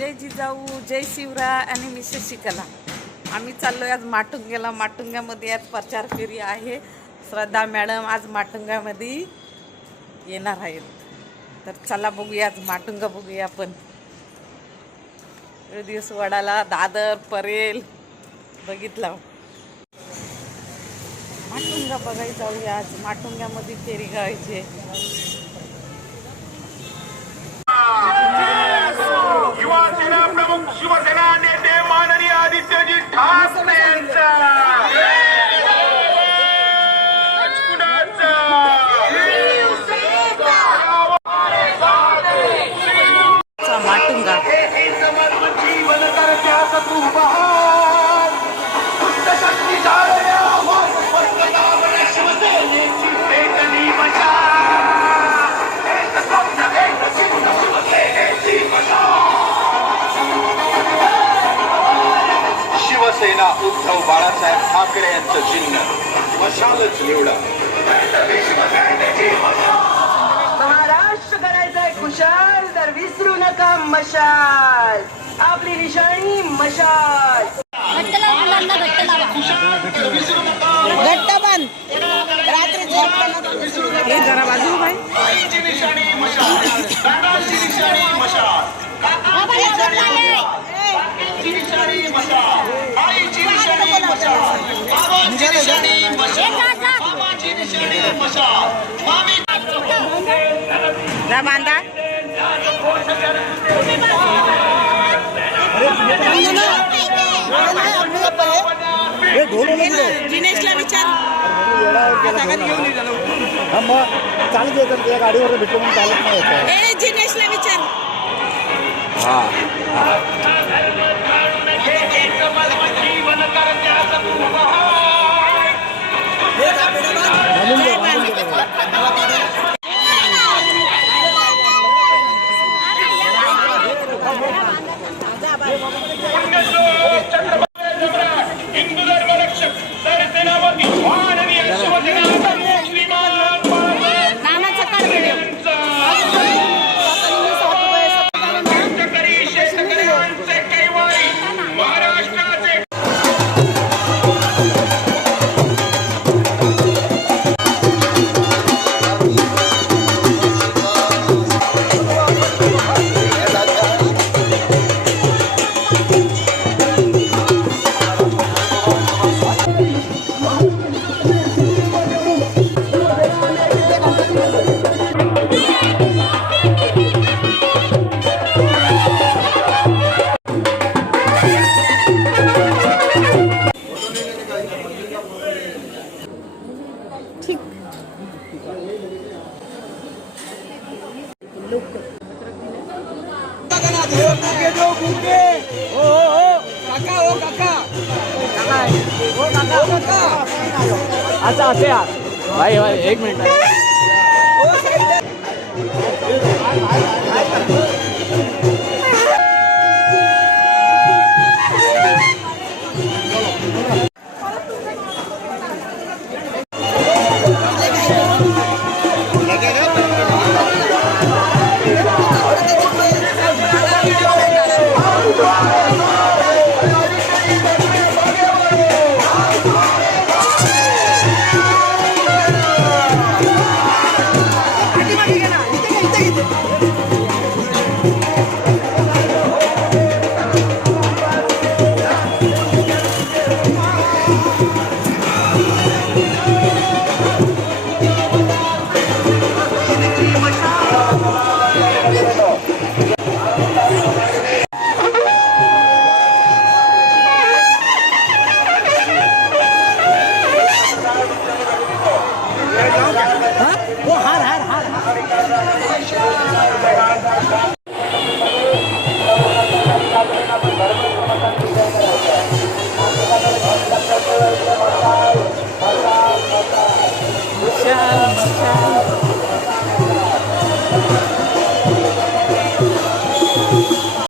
जय जिजाऊ जय शिवराय आणि मी शशिकला. आम्ही चाललोय आज माटुंग्याला. माटुंग्यामध्ये आज प्रचार फेरी आहे. श्रद्धा मॅडम आज माटुंग्यामध्ये येणार आहेत. तर चला बघूया आज माटुंगा बघूया आपण. दिवस वडाला दादर परेल बघितला. माटुंगा बघायला जाऊया आज. माटुंग्यामध्ये फेरी गावायची म्हणजे शिवसेनेची शिवसेना उद्धव बाळासाहेब ठाकरे यांचं चिन्ह. मशालच निवडा. खुशाल तर विसरू नका मशाल. आपली निशाणी मशाल. घट्ट बांध रात्री जरा बाजू भाई बांधा. जिनेशला विचार. हा मग चालत येतात त्या गाडीवर भेटलो म्हणून चालत नाही येतं. ए जिनेशला विचार. जीवन करत्यास Yeah, अच्छा असे या भाई भाई एक मिनिट